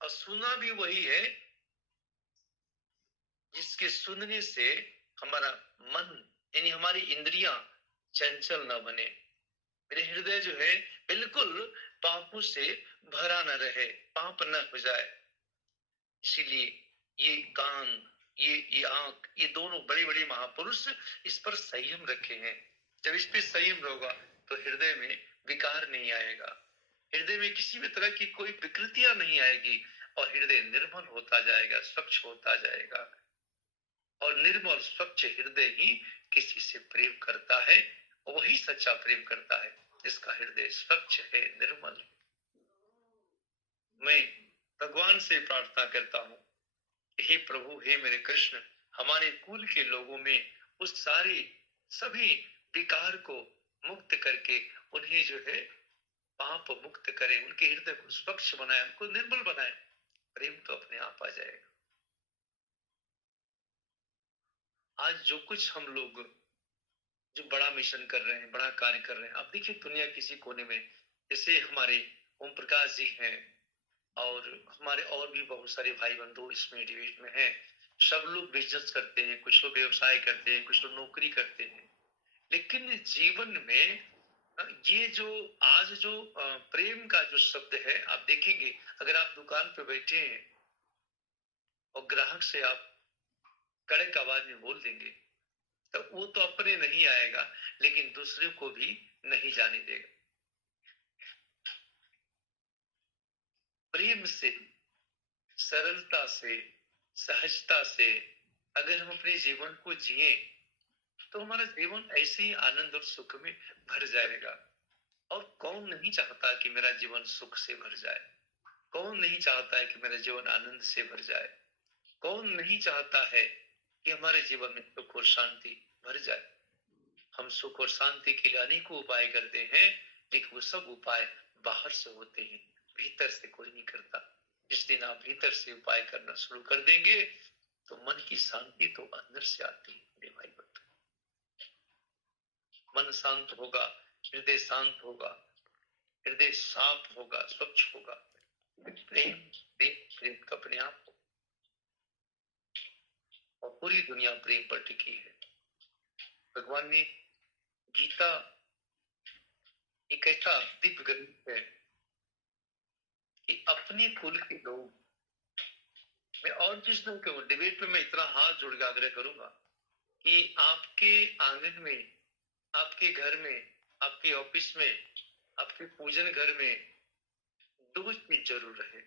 और सुना भी वही है जिसके सुनने से हमारा मन यानी हमारी इंद्रियां चंचल न बने, मेरे हृदय जो है बिल्कुल पापों से भरा न रहे, पाप न हो जाए। इसीलिए ये कान, ये आंख, ये दोनों बड़े बड़े महापुरुष इस पर संयम रखे हैं। जब इस पे संयम होगा तो हृदय में विकार नहीं आएगा, हृदय में किसी भी तरह की कोई विकृतियां नहीं आएगी और हृदय निर्मल होता जाएगा, स्वच्छ होता जाएगा। और निर्मल स्वच्छ हृदय ही किसी से प्रेम करता है, वही सच्चा प्रेम करता है जिसका हृदय स्वच्छ है, निर्मल है। मैं भगवान से प्रार्थना करता हूँ, हे प्रभु, हे मेरे कृष्ण, हमारे कुल के लोगों में उस सारे सभी विकार को मुक्त करके उन्हें जो है पाप मुक्त करें, उनके हृदय को स्वच्छ बनाए, उनको निर्मल बनाए, प्रेम तो अपने आप आ जाएगा। आज जो कुछ हम लोग जो बड़ा मिशन कर रहे हैं, बड़ा कार्य कर रहे हैं, आप देखिए दुनिया किसी कोने में, जैसे हमारे ओम प्रकाश जी हैं और हमारे और भी बहुत सारे भाई बंधु इसमें डिबेट में हैं, सब लोग बिजनेस करते हैं, कुछ लोग व्यवसाय करते हैं, कुछ लोग नौकरी करते हैं, लेकिन जीवन में ये जो आज जो प्रेम का जो शब्द है, आप देखेंगे अगर आप दुकान पे बैठे हैं और ग्राहक से आप कड़क आवाज में बोल देंगे तो वो तो अपने नहीं आएगा, लेकिन दूसरे को भी नहीं जाने देगा। प्रेम से, सरलता से, सहजता से अगर हम अपने जीवन को जिए तो हमारा जीवन ऐसे ही आनंद और सुख में भर जाएगा। और कौन नहीं चाहता कि मेरा जीवन सुख से भर जाए, कौन नहीं चाहता है कि मेरा जीवन आनंद से भर जाए, कौन नहीं चाहता है कि हमारे जीवन में सुख और शांति भर जाए। हम सुख और शांति के लिए अनेकों उपाय करते हैं, लेकिन वो सब उपाय बाहर से होते हैं, भीतर से कोई नहीं करता। जिस दिन आप भीतर से उपाय करना शुरू कर देंगे तो मन की शांति तो अंदर से आती है मेरे भाई बंधु। मन शांत होगा, हृदय शांत होगा, हृदय साफ होगा, स्वच्छ होगा, प्रेम प्रेम प्रेम का अपने आप हो। और पूरी दुनिया प्रेम पर टिकी है। भगवान ने गीता एक ऐसा दिव्य ग्रंथ है कि अपने कुल के लोग, मैं और किस लोग के डिबेट में मैं इतना हाथ जोड़ के आग्रह करूंगा कि आपके आंगन में, आपके घर में, आपके ऑफिस में, आपके पूजन घर में दो चीज जरूर रहे।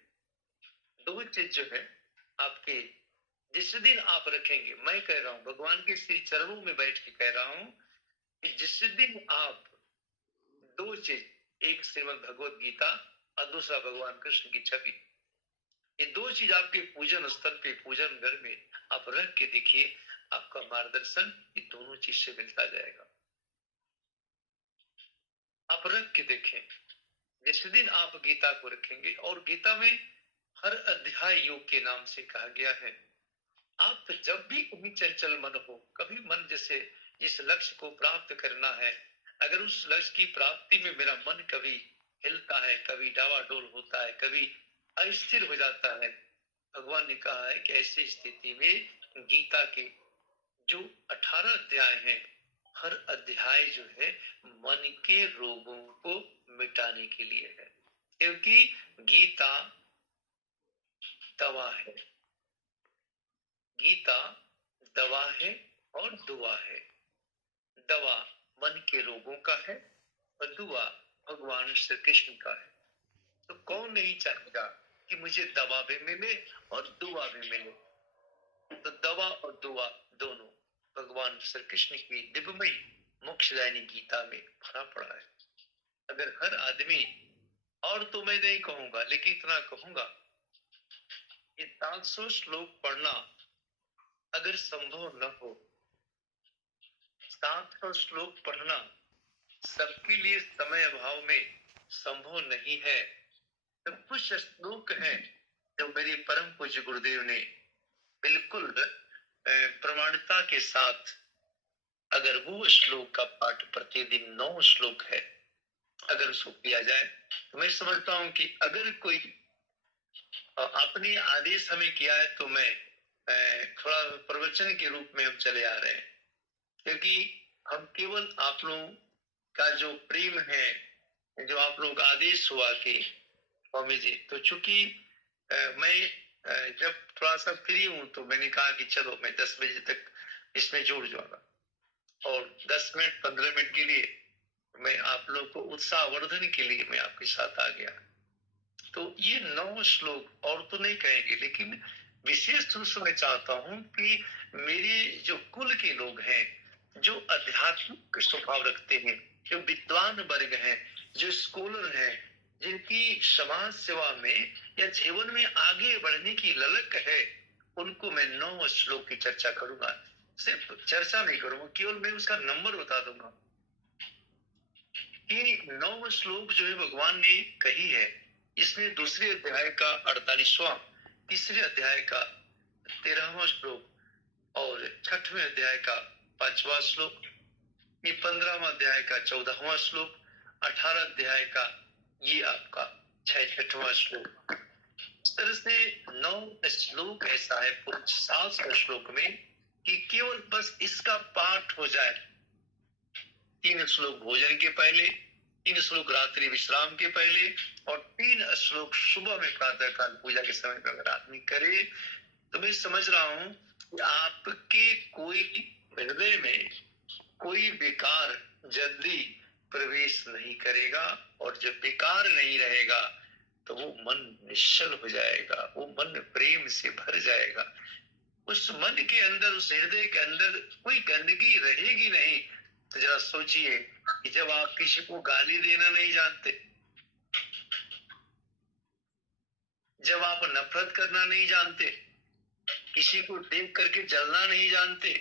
दो चीज जो है आपके, जिस दिन आप रखेंगे, मैं कह रहा हूं भगवान के श्री चरणों में बैठ के कह रहा हूं कि जिस दिन आप दो चीज, एक श्रीमद् भगवत गीता और दूसरा भगवान कृष्ण की छवि, ये दो चीज आपके पूजन स्थल पे, पूजन घर में आप रख के देखिए, आपका मार्गदर्शन ये दोनों चीज से मिलता जाएगा। आप रख के देखें, जिस दिन आप गीता को रखेंगे, और गीता में हर अध्याय योग के नाम से कहा गया है। आप जब भी कभी चंचल मन हो, कभी मन जैसे इस लक्ष्य को प्राप्त करना है, अगर उस लक्ष्य की प्राप्ति में मेरा मन कभी हिलता है, कभी डावाडोल होता है, कभी अस्थिर हो जाता है, भगवान ने कहा है कि ऐसी स्थिति में गीता के जो 18 अध्याय हैं, हर अध्याय जो है मन के रोगों को मिटाने के लिए है, क्योंकि गीता दवा है, गीता दवा है और दुआ है। दवा मन के रोगों का है और दुआ भगवान श्री कृष्ण का है। तो कौन नहीं चाहेगा कि मुझे दवा भी मिले और दुआ भी मिले। तो दवा और दुआ दोनों भगवान श्री कृष्ण की दिव्यमयी मोक्षदायिनी गीता में भरा पड़ा है। अगर हर आदमी, और तो मैं नहीं कहूंगा, लेकिन इतना कहूंगा कि 700 श्लोक पढ़ना अगर संभव न हो, 700 श्लोक पढ़ना सबके लिए समय अभाव में संभव नहीं है, तो कुछ श्लोक हैं जो मेरे परम पूज्य गुरुदेव ने बिल्कुल प्रमाणिकता के साथ, अगर वो श्लोक का पाठ प्रतिदिन 9 श्लोक है, अगर उसको किया जाए, तो मैं समझता हूं कि अगर कोई आपने आदेश हमें किया है तो मैं थोड़ा प्रवचन के रूप में हम चले आ रहे हैं, क्योंकि हम केवल आप लोगों का जो प्रेम है, जो आप लोगों का आदेश हुआ कि स्वामी जी, तो चूंकि मैं जब थोड़ा सा फ्री हूं तो मैंने कहा कि चलो मैं 10 बजे तक इसमें जुड़ जाऊंगा, और 10 मिनट 15 मिनट के लिए मैं आप लोग को उत्साहवर्धन के लिए मैं आपके साथ आ गया। तो ये 9 श्लोक और तो नहीं कहेंगे, लेकिन विशेष रूप से मैं चाहता हूं कि मेरे जो कुल के लोग हैं, जो आध्यात्मिक स्वभाव रखते हैं, जो विद्वान वर्ग हैं, जो स्कॉलर हैं, जिनकी समाज सेवा में या जीवन में आगे बढ़ने की ललक है, उनको मैं 9 श्लोक की चर्चा करूंगा। सिर्फ चर्चा नहीं करूंगा, केवल मैं उसका नंबर बता दूंगा कि 9 श्लोक जो है भगवान ने कही है। इसमें दूसरे अध्याय का 48वां, तीसरे अध्याय का 13वां श्लोक और 6वें अध्याय का 5वां श्लोक, ये 15वां अध्याय का 14वां श्लोक, 18 अध्याय का ये आपका 6वां श्लोक। इस तरह से 9 श्लोक ऐसा है पूरे 7 श्लोक में कि केवल बस इसका पाठ हो जाए। 3 श्लोक भोजन के पहले, 3 श्लोक रात्रि विश्राम के पहले, और 3 श्लोक सुबह में प्रातः काल पूजा के समय पर अगर आदमी करे, तो मैं समझ रहा हूं कि आपके कोई हृदय में कोई विकार जल्दी प्रवेश नहीं करेगा, और जब विकार नहीं रहेगा तो वो मन निश्चल हो जाएगा, वो मन प्रेम से भर जाएगा। उस मन के अंदर, उस हृदय के अंदर कोई गंदगी रहेगी नहीं। तो जरा सोचिए कि जब आप किसी को गाली देना नहीं जानते, जब आप नफरत करना नहीं जानते, किसी को देख करके जलना नहीं जानते,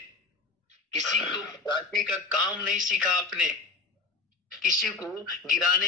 किसी को गिराने का काम नहीं सीखा आपने, किसी को गिराने